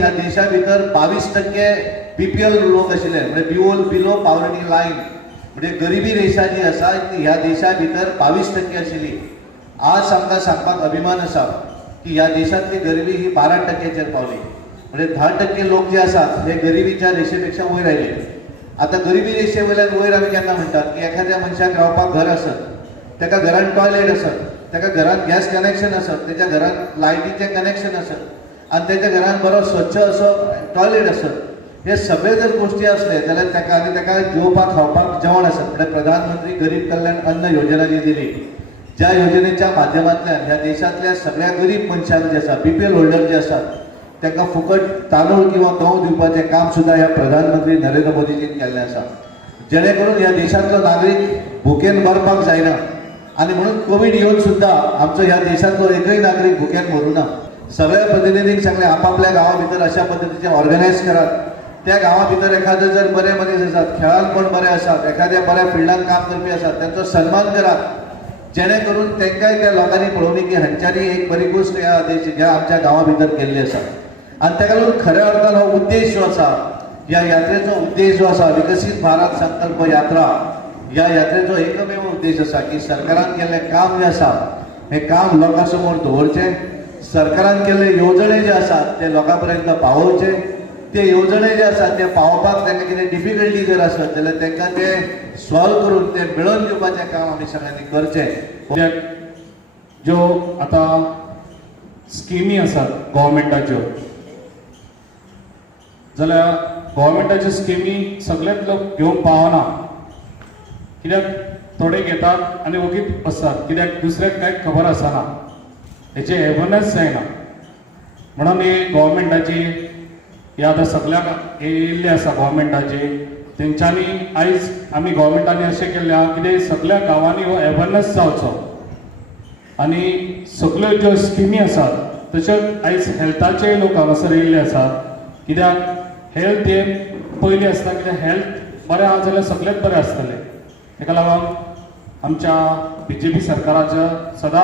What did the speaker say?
ह्या देशा भितर 22% BPL लोक आशिल्ले, म्हणजे बिलो पॉवर्टी लायन, म्हणजे गरिबी रेशा जी आसा ह्या देशा भितर 22% आशिल्ली. आज आमकां सांगपाक अभिमान आसा की ह्या देशांतली गरिबी ही 12%चेर पावली. म्हणजे 10% लोक जे आसात हे गरिबीच्या रेशेपेक्षा वयर आयले. आता गरिबी रेशे वयल्यान वयर आमी केन्ना म्हणटात की एखाद्या मनशाक रावपाक घर आसत, तेका घरान टॉयलेट आसत, तेका घरान गॅस कनेक्शन आसत, तेच्या घरान लायटीचें कनेक्शन आसत, आणि तेच्या घरान बरो स्वच्छ असो टॉयलेट आसत, हे सगळे जर गोष्टी असले जाल्यार तेका आनी तेका जेवपाक खावपाक जेवण आसत. म्हणजे प्रधानमंत्री गरीब कल्याण अन्न योजना जी दिली, ज्या योजनेच्या माध्यमांतल्यान ह्या देशातल्या सगळ्या गरीब मनशांक जे आसा, BPL होल्डर जे आसात, त्यांना फुकट तांदूळ किंवा गहू दिवपाचें काम सुद्धा ह्या प्रधानमंत्री नरेंद्र मोदीजीन केल्लें आसा, जेणे करून ह्या देशांतलो नागरीक भुकेन मरपाक जायना. आणि म्हणून कोविड येवन सुद्धा आमचो ह्या देशांतलो एकय नागरीक भुकेन मरूना. सगळ्या प्रतिनिधींक सांगले आपापल्या गांवा भितर अशा पद्धतीचे ऑर्गनायज करात. त्या गांवा भितर एखादे जर बरे मनीस आसात, खेळांत कोण बरे आसात, एखाद्या बऱ्या फिल्डांत काम करपी आसात, त्यांचो सन्मान करात, जेणे करून तेंकाय त्या लोकांनी पळोवनी की हांच्यांनी एक बरी गोष्ट ह्या आमच्या गांवा भितर केल्ली आसा. आणि ताका लागून खऱ्या अर्थान हो उद्देश जो आसा, ह्या यात्रेचो उद्देश जो आसा, विकसित भारत संकल्प यात्रा, ह्या यात्रेचो एकमेव उद्देश आसा की सरकारान केल्लें काम जे आसा हे काम लोकां समोर दवरचें. सरकारान केल्ले येवजणे जे आसात ते लोकां पर्यंत पावोवचे. ते येवजणे जे आसात ते पावोवपाक तांकां कितें डिफिकल्टी जर आसत जाल्यार तांकां ते सॉल्व करून ते मेळोवन दिवपाचें काम आमी सगळ्यांनी करचें. ज्यो आता स्किमी आसात गव्हर्मेंटाच्यो, जाल्यार गव्हर्मेंटाच्यो स्किमी सगळेच लोक घेवंक पावना. कित्याक थोडे घेतात आनी वगीत आसतात, कित्याक दुसऱ्याक कांय खबर आसना, हेचे अवेरनेस जायना. म्हणून ही गव्हर्मेंटाची हे आतां सगळ्याक येयल्ले आसा गव्हर्मेंटाची, तेंच्यांनी आयज आमी गव्हर्मेंटानी अशें केल्लें कितें सगळ्या गांवांनी हो अवेरनेस जावचो. आनी सगळ्यो ज्यो स्किमी आसात तशेंच आयज हेल्थाचे लोक हांगासर येयल्ले आसात. कित्याक हेल्थ हे पयलीं आसता, कित्याक हेल्थ बरें आसा जाल्यार सगळेच बरें आसतलें. ताका लागून आमच्या BJP सरकाराच्या सदांच